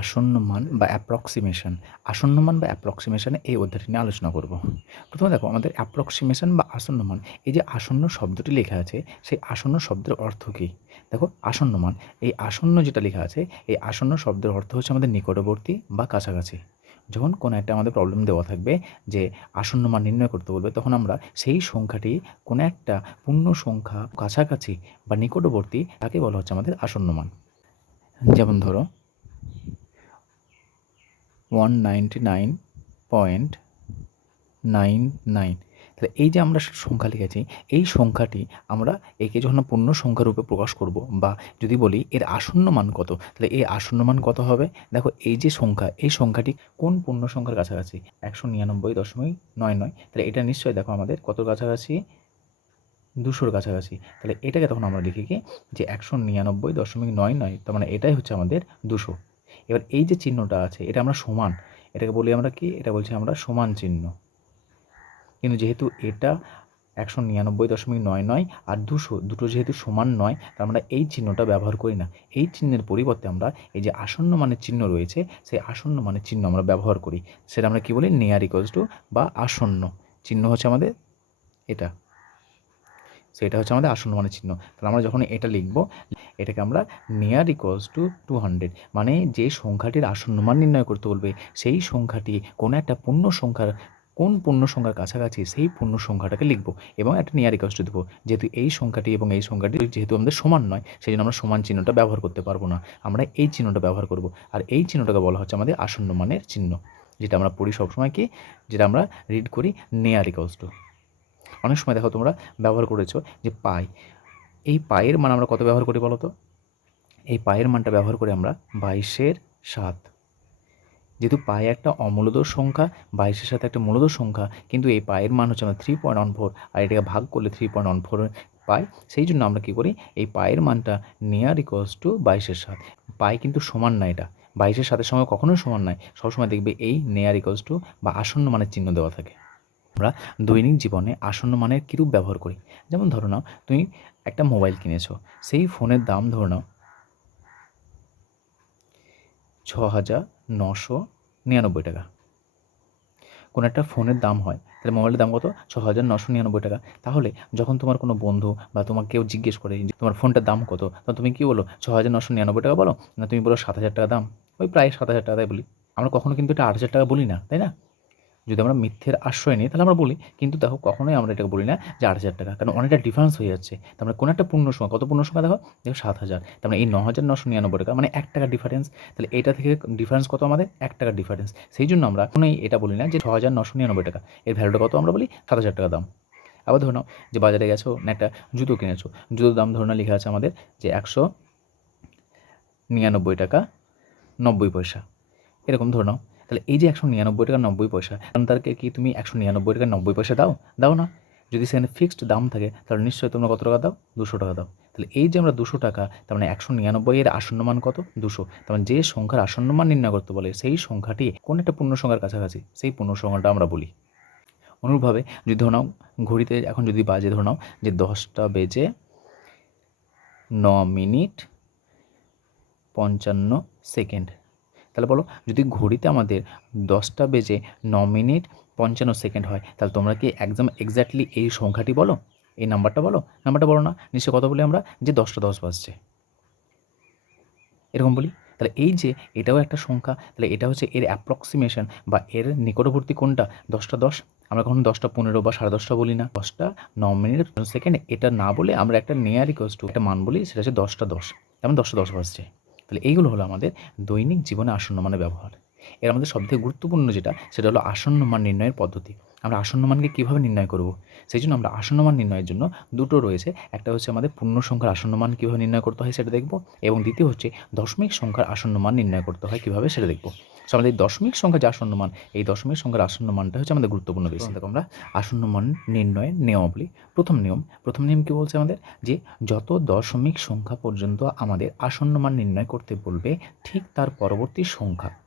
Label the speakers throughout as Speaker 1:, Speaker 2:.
Speaker 1: আসন্ন মান বা অ্যাপ্রক্সিমেশন আসন্ন মান বা অ্যাপ্রক্সিমেশনে এই অধ্যায়টি নিয়ে আলোচনা করব। প্রথমে দেখো, আমাদের অ্যাপ্রক্সিমেশন বা আসন্ন মান এই যে আসন্ন শব্দটি লেখা আছে, সেই আসন্ন শব্দের অর্থ কী? দেখো আসন্ন মান এই আসন্ন যেটা লেখা আছে, এই আসন্ন শব্দের অর্থ হচ্ছে আমাদের নিকটবর্তী বা কাছাকাছি। যখন কোনো একটা আমাদের প্রবলেম দেওয়া থাকবে যে আসন্ন মান নির্ণয় করতে বলবে, তখন আমরা সেই সংখ্যাটি কোনো একটা পূর্ণ সংখ্যা কাছাকাছি বা নিকটবর্তী, তাকে বলা হচ্ছে আমাদের আসন্ন মান যেমন ধরো one ninety nine point nine nine তাহলে এই যে আমরা সংখ্যা লিখেছি, এই সংখ্যাটি আমরা একে যখন পূর্ণ সংখ্যা রূপে প্রকাশ করব বা যদি বলি এর আসন্ন মান কত, তাহলে এই আসন্ন মান কত হবে? দেখো এই যে সংখ্যা, এই সংখ্যাটি কোন পূর্ণ সংখ্যার কাছাকাছি? একশো নিরানব্বই দশমিক নয় নয়। তাহলে এটা নিশ্চয়ই দেখো আমাদের কত কাছাকাছি? দুশোর কাছাকাছি। তাহলে এটাকে তখন আমরা লিখি কি? যে একশো নিরানব্বই দশমিক নয় নয়, তার মানে এটাই হচ্ছে আমাদের দুশো। এবার এই যে চিহ্নটা আছে, এটা আমরা সমান। এটাকে বলি আমরা কি? এটা বলছি আমরা সমান চিহ্ন। কিন্তু যেহেতু এটা একশো নিরানব্বই দশমিক নয় নয় আর দুশো, দুটো যেহেতু সমান নয়, তার আমরা এই চিহ্নটা ব্যবহার করি না। এই চিহ্নের পরিবর্তে আমরা এই যে আসন্ন মানের চিহ্ন রয়েছে, সেই আসন্ন মানের চিহ্ন আমরা ব্যবহার করি। সেটা আমরা কী বলি? নেয়ার ইকোয়ালস টু বা আসন্ন। চিহ্ন হচ্ছে আমাদের এটা। সেটা হচ্ছে আমাদের আসন্ন মানের চিহ্ন। তাহলে আমরা যখন এটা লিখব, এটাকে আমরা near equals to two hundred মানে যে সংখ্যাটির আসন্ন মান নির্ণয় করতে বলবে, সেই সংখ্যাটি কোনো একটা পূর্ণ সংখ্যার, কোন পূর্ণ সংখ্যার কাছাকাছি সেই পূর্ণ সংখ্যাটাকে লিখব এবং একটা নিয়ার টু দেবো। যেহেতু এই সংখ্যাটি এবং এই সংখ্যাটি যেহেতু আমাদের সমান নয়, সেই জন্য আমরা সমান চিহ্নটা ব্যবহার করতে পারব না। আমরা এই চিহ্নটা ব্যবহার করব আর এই চিহ্নটাকে বলা হচ্ছে আমাদের আসন্ন মানের চিহ্ন, যেটা আমরা পড়ি সবসময় কি? যেটা আমরা রিড করি নেয়ার ইকোয়ালস টু অনেক সময় দেখো তোমরা ব্যবহার করেছ যে পাই। এই পায়ের মান আমরা কত ব্যবহার করি বলো তো এই পায়ের মানটা ব্যবহার করে আমরা বাইশের সাত। যেহেতু পায়ে একটা অমূলদর সংখ্যা, বাইশের সাথে একটা মূলদর সংখ্যা, কিন্তু এই পায়ের মান হচ্ছে আমরা থ্রি পয়েন্ট ওয়ান ফোর আর এটাকে ভাগ করলে থ্রি পয়েন্ট ওয়ান ফোর পাই। সেই জন্য আমরা কী করি? এই পায়ের মানটা নিয়ার ইকোয়ালস টু বাইশের সাত। পায়ে কিন্তু সমান না এটা। বাইশের সাথে সময় কখনোই সমান নয় সবসময় দেখবে এই নেয়ার ইকোয়ালস টু বা আসন্ন মানের চিহ্ন দেওয়া থাকে। আমরা দৈনিক জীবনে আসন্ন মানের কীরূপ ব্যবহার করি? যেমন ধরো নাও, তুমি একটা মোবাইল কিনেছো, সেই ফোনের দাম ধরে নাও ছ হাজার নশো নিরানব্বই টাকা। কোনো একটা ফোনের দাম হয়, তাহলে মোবাইলের দাম কত? ছ হাজার নশো নিরানব্বই টাকা। তাহলে যখন তোমার কোনো বন্ধু বা তোমাকে কেউ জিজ্ঞেস করে যে তোমার ফোনটার দাম কত, তখন তুমি কী বলো ছ হাজার নশো নিরানব্বই টাকা বলো? না, তুমি বলো সাত হাজার টাকা দাম। ওই প্রায় সাত হাজার টাকায় বলি। আমরা কখনো কিন্তু এটা আট হাজার টাকা বলি না, তাই না? যদি আমরা মিথ্যের আশ্রয় নিই, তাহলে আমরা বলি, কিন্তু দেখো, কখনোই আমরা এটাকে বলি না যে আট হাজার টাকা। কারণ অনেকটা ডিফারেন্স হয়ে যাচ্ছে। তার মানে কোনো একটা পূর্ণ সংখ্যা, কত পূর্ণ সংখ্যা দেখো? দেখো সাত হাজার। তার মানে এই ন হাজার নশো নিরানব্বই টাকা মানে এক টাকা ডিফারেন্স তাহলে এটা থেকে ডিফারেন্স কত আমাদের? এক টাকার ডিফারেন্স সেই জন্য আমরা কোনোই এটা বলি না যে ছ হাজার নশো নিরানব্বই টাকা। এর ভ্যালুটা কত আমরা বলি? সাত হাজার টাকা দাম। আবার ধরে নাও যে বাজারে গেছো, না একটা জুতো কিনেছো। জুতোর দাম ধরে নাও লেখা আছে আমাদের যে একশো নিরানব্বই টাকা নব্বই পয়সা। এরকম ধরে নাও। তাহলে এই যে একশো নিরানব্বই টাকা নব্বই পয়সা, তারকে কি তুমি একশো নিরানব্বই টাকা নব্বই পয়সা দাও? দাও না। যদি সেখানে ফিক্সড দাম থাকে, তাহলে নিশ্চয়ই তোমরা কত টাকা দাও? দুশো টাকা দাও। তাহলে এই যে আমরা দুশো টাকা, তার মানে একশো নিরানব্বই এর আসন্ন মান কত? দুশো। তার মানে যে সংখ্যার আসন্ন মান নির্ণয় করতে বলে, সেই সংখ্যাটি কোন একটা পূর্ণ সংখ্যার কাছাকাছি, সেই পূর্ণ সংখ্যাটা আমরা বলি। অনুরূপভাবে যদি ধরে নাও, ঘড়িতে এখন যদি বাজে ধরে নাও যে দশটা বেজে ন মিনিট পঞ্চান্ন সেকেন্ড তাহলে বলো, যদি ঘড়িতে আমাদের দশটা বেজে ন মিনিট পঞ্চান্ন সেকেন্ড হয়, তাহলে তোমরা কি একদম এক্স্যাক্টলি এই সংখ্যাটি বলো? এই নাম্বারটা বলো? নাম্বারটা বলো না নিশ্চয় কথা বলি আমরা যে দশটা দশ বাজছে। এরকম বলি? তাহলে এই যে এটাও একটা সংখ্যা, তাহলে এটা হচ্ছে এর অ্যাপ্রক্সিমেশন বা এর নিকটবর্তী কোনটা? দশটা দশ? আমরা কখনো দশটা পনেরো বা সাড়ে দশটা বলি না। দশটা ন মিনিট সেকেন্ড, এটা না বলে আমরা একটা নেয়ার ইকোয়াস একটা মান বলি, সেটা হচ্ছে দশটা দশ। তেমন দশটা দশ বাজছে। তাহলে এইগুলো হলো আমাদের দৈনিক জীবনে আসন্ন মানের ব্যবহার। এর আমাদের সবথেকে গুরুত্বপূর্ণ যেটা, সেটা হলো আসন্ন মান নির্ণয়ের পদ্ধতি। আমরা আসন্ন মানকে কীভাবে নির্ণয় করব? সেই জন্য আমরা আসন্ন মান নির্ণয়ের জন্য দুটো রয়েছে। একটা হচ্ছে আমাদের পূর্ণ সংখ্যার আসন্ন মান কীভাবে নির্ণয় করতে হয় সেটা দেখব এবং দ্বিতীয় হচ্ছে দশমিক সংখ্যার আসন্ন মান নির্ণয় করতে হয় কীভাবে সেটা দেখব। সো আমাদের দশমিক সংখ্যা যে আসন্ন মান এই দশমিক সংখ্যার আসন্ন মানটা হচ্ছে আমাদের গুরুত্বপূর্ণ বিষয় দেখো আমরা আসন্ন মান নির্ণয়ের নিয়মাবলী প্রথম নিয়ম প্রথম নিয়ম কী বলছে আমাদের? যে যত দশমিক সংখ্যা পর্যন্ত আমাদের আসন্ন মান নির্ণয় করতে বলবে ঠিক তার পরবর্তী সংখ্যা।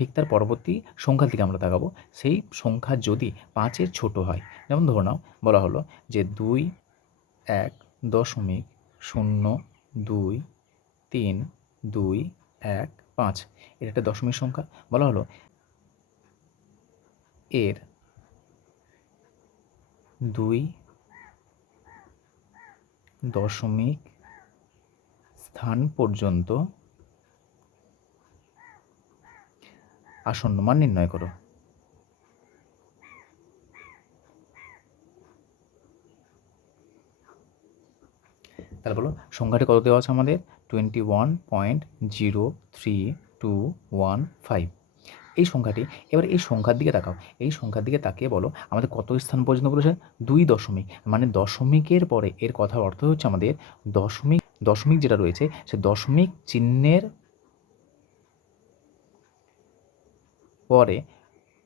Speaker 1: ঠিক তার পরবর্তী সংখ্যার দিকে আমরা তাকাবো। সেই সংখ্যা যদি পাঁচের ছোট হয়, যেমন ধরে নাও, বলা হলো যে দুই এক দশমিক শূন্য দুই তিন দুই এক পাঁচ, এটা একটা দশমিক সংখ্যা। বলা হলো এর দুই দশমিক স্থান পর্যন্ত আসন্ন মান নির্ণয় করো। তাহলে বলো, সংখ্যাটি কত দেওয়া আছে আমাদের? Twenty one point zero three two one five এই সংখ্যাটি, এবার এই সংখ্যার দিকে তাকাও। এই সংখ্যার দিকে তাকিয়ে বলো, আমাদের কত স্থান পর্যন্ত বলেছে? দুই দশমিক। মানে দশমিকের পরে এর কথার অর্থ হচ্ছে আমাদের দশমিক দশমিক যেটা রয়েছে, সে দশমিক চিহ্নের পরে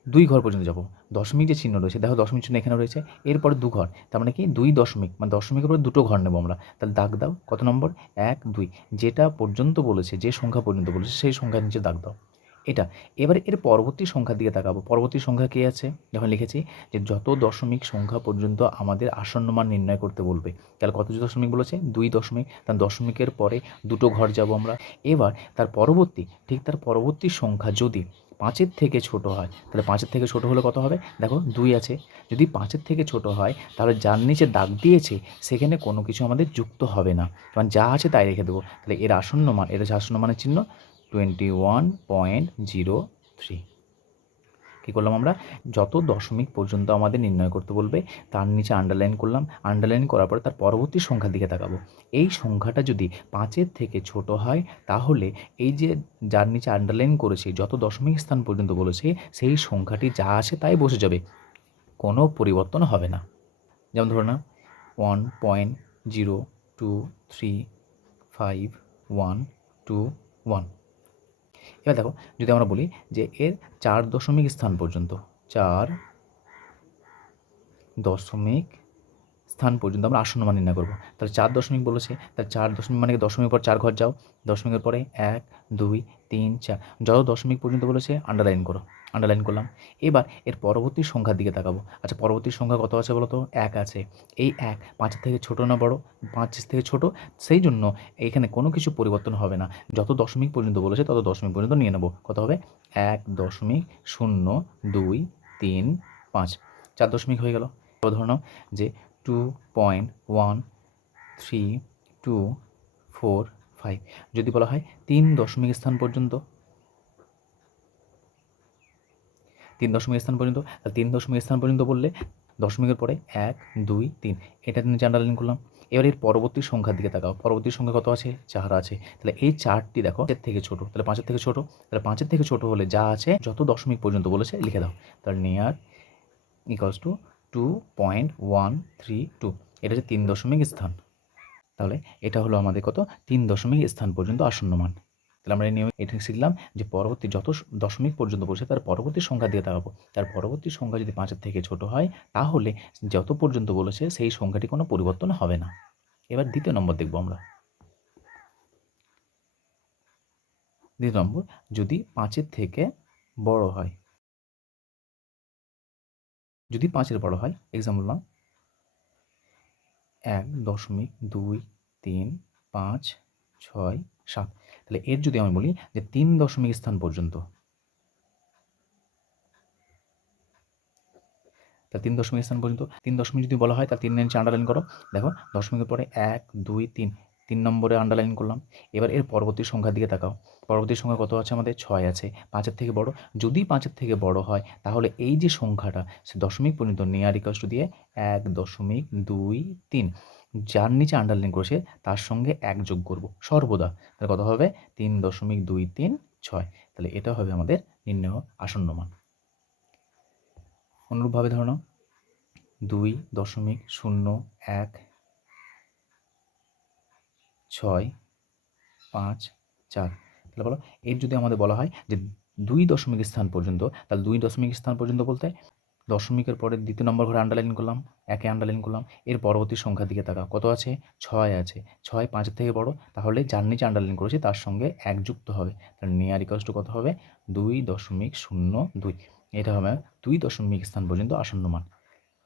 Speaker 1: দুই ঘর পর্যন্ত যাব। দশমিক যে চিহ্ন রয়েছে, দেখো দশমিক চিহ্ন এখানে রয়েছে, এরপরে দু ঘর, তার মানে কি দুই দশমিক মানে দশমিকের পরে দুটো ঘর নেব আমরা। তাহলে দাগ দাও, কত নম্বর? এক, দুই, যেটা পর্যন্ত বলেছে, যে সংখ্যা পর্যন্ত বলেছে, সেই সংখ্যার নিচে দাগ দাও। এটা, এবারে এর পরবর্তী সংখ্যার দিকে তাকাবো। পরবর্তী সংখ্যা কী আছে? যখন লিখেছি যে যত দশমিক সংখ্যা পর্যন্ত আমাদের আসন্ন মান নির্ণয় করতে বলবে, তাহলে কত দশমিক বলেছে? দুই দশমিক তার দশমিকের পরে দুটো ঘর যাব আমরা। এবার তার পরবর্তী, ঠিক তার পরবর্তী সংখ্যা যদি পাঁচের থেকে ছোট হয়, তাহলে পাঁচের থেকে ছোট হলে কত হবে? দেখো, দুই আছে। যদি পাঁচের থেকে ছোট হয়, তাহলে যার নিচে দাগ দিয়েছে, সেখানে কোনো কিছু আমাদের যুক্ত হবে না। কারণ যা আছে তাই রেখে দেবো। তাহলে এর আসন্ন মান এটা আসন্ন মানের চিহ্ন twenty one point zero three কী করলাম আমরা? যত দশমিক পর্যন্ত আমাদের নির্ণয় করতে বলবে, তার নিচে আন্ডারলাইন করলাম। আন্ডারলাইন করার পরে তার পরবর্তী সংখ্যার দিকে তাকাবো। এই সংখ্যাটা যদি পাঁচের থেকে ছোট হয়, তাহলে এই যে যার নিচে আন্ডারলাইন করেছি, যত দশমিক স্থান পর্যন্ত বলেছে, সেই সংখ্যাটি যা আছে তাই বসে যাবে। কোনো পরিবর্তন হবে না। যেমন ধরো না one point zero two three five one two one এবার দেখো, যদি আমরা বলি যে এর চার দশমিক স্থান পর্যন্ত, চার দশমিক স্থান পর্যন্ত আমরা আসন্ন মান নির্ণয় করব। তাহলে চার দশমিক বলেছে, তাহলে চার দশমিক মানে দশমিক পর চার ঘর যাও, দশমিকের পরে এক, দুই, তিন, চার, যত দশমিক পর্যন্ত বলেছে আন্ডারলাইন করো। আন্ডারলাইন করলাম। এবার এর পরবর্তী সংখ্যার দিকে তাকাবো। আচ্ছা পরবর্তী সংখ্যা কত আছে বলো তো এক আছে। এই এক পাঁচের থেকে ছোট না বড়? পাঁচ থেকে ছোট? সেই জন্য এখানে কোনো কিছু পরিবর্তন হবে না। যত দশমিক পর্যন্ত বলেছে, তত দশমিক পর্যন্ত নিয়ে নেব। কত হবে? এক দশমিক শূন্য দুই তিন পাঁচ। চার দশমিক হয়ে গেল। ধরে নাও যে two point one three two four five যদি বলা হয় তিন দশমিক স্থান পর্যন্ত তিন দশমিক স্থান পর্যন্ত, তাহলে তিন দশমিক স্থান পর্যন্ত বললে দশমিকের পরে এক, দুই, তিন, এটা নিচে আন্ডারলাইন করলাম। এবার এর পরবর্তী সংখ্যার দিকে তাকাও। পরবর্তী সংখ্যা কত আছে? চার আছে। তাহলে এই চারটি দেখো এর থেকে ছোট। তাহলে পাঁচের থেকে ছোট, তাহলে পাঁচের থেকে ছোট হলে যা আছে, যত দশমিক পর্যন্ত বলেছে লিখে দাও। তাহলে near equals to two point one three two এটা হচ্ছে তিন দশমিক স্থান। তাহলে এটা হলো আমাদের কত? তিন দশমিক স্থান পর্যন্ত আসন্ন মান। তাহলে আমরা নিয়মে এটা শিখলাম যে পরবর্তী যত দশমিক পর্যন্ত বসে তার পরবর্তী সংখ্যা দিয়ে তাকাবো তার পরবর্তী সংখ্যা যদি পাঁচের থেকে ছোট হয়, তাহলে যত পর্যন্ত বলেছে সেই সংখ্যাটি কোনো পরিবর্তন হবে না। এবার দ্বিতীয় নম্বর দেখব আমরা। দ্বিতীয় নম্বর, যদি পাঁচের থেকে বড় হয়, যদি পাঁচের বড় হয় এক্সাম্পল নাও। এক দশমিক দুই তিন পাঁচ ছয় সাত। তাহলে এর যদি আমি বলি যে তিন দশমিক স্থান পর্যন্ত তা তিন দশমিক স্থান পর্যন্ত, তিন দশমিক যদি বলা হয় তা তিন নিচে আন্ডারলাইন করো। দেখো, দশমিকের পরে এক, দুই, তিন তিন নম্বরে আন্ডারলাইন করলাম। এবার এর পরবর্তী সংখ্যার দিকে তাকাও। পরবর্তী সংখ্যা কত আছে আমাদের? ছয় আছে। পাঁচের থেকে বড়। যদি পাঁচের থেকে বড় হয়, তাহলে এই যে সংখ্যাটা, সে দশমিক পর্যন্ত নেয়ার দিয়ে এক দশমিক দুই তিন। যার নিচে আন্ডারলাইন করেছে, তার সঙ্গে এক যোগ করব। সর্বদা। তাহলে কত হবে? তিন দশমিক দুই তিন ছয়। তাহলে এটা হবে আমাদের নির্ণয় আসন্ন মান। অনুরূপভাবে ধরো দুই দশমিক শূন্য এক ছয় পাঁচ চার। তাহলে বলো, এর যদি আমাদের বলা হয় যে দুই দশমিক স্থান পর্যন্ত, তাহলে দুই দশমিক স্থান পর্যন্ত বলতে দশমিকের পরে দ্বিতীয় নম্বর ঘরে আন্ডারলাইন করলাম, একে আন্ডারলাইন করলাম, এর পরবর্তী সংখ্যার দিকে তাকা কত আছে? ছয় আছে। ছয় পাঁচের থেকে বড়, তাহলে যার নিচে আন্ডারলাইন করেছি তার সঙ্গে এক যুক্ত হবে। তার নিয়ার কত হবে? দুই দশমিক শূন্য দুই। এটা হবে দুই দশমিক স্থান পর্যন্ত আসন্ন মান।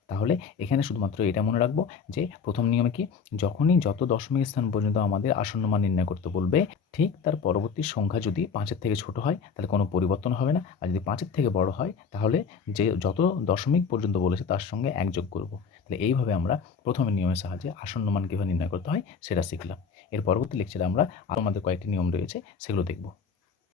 Speaker 1: তাহলে এখানে শুধুমাত্র এটা মনে রাখব যে প্রথম নিয়মে কি? যখনই যত দশমিক স্থান পর্যন্ত আমাদের আসন্ন মান নির্ণয় করতে বলবে, ঠিক তার পরবর্তী সংখ্যা যদি পাঁচের থেকে ছোট হয়, তাহলে কোনো পরিবর্তন হবে না। আর যদি পাঁচের থেকে বড় হয়, তাহলে যে যত দশমিক পর্যন্ত বলেছে তার সঙ্গে এক যোগ করব। তাহলে এইভাবে আমরা প্রথমে নিয়মের সাহায্যে আসন্ন মান কীভাবে নির্ণয় করতে হয়, সেটা শিখলাম। এর পরবর্তী লেকচারে আমরা আরও আমাদের কয়েকটি নিয়ম রয়েছে, সেগুলো দেখব।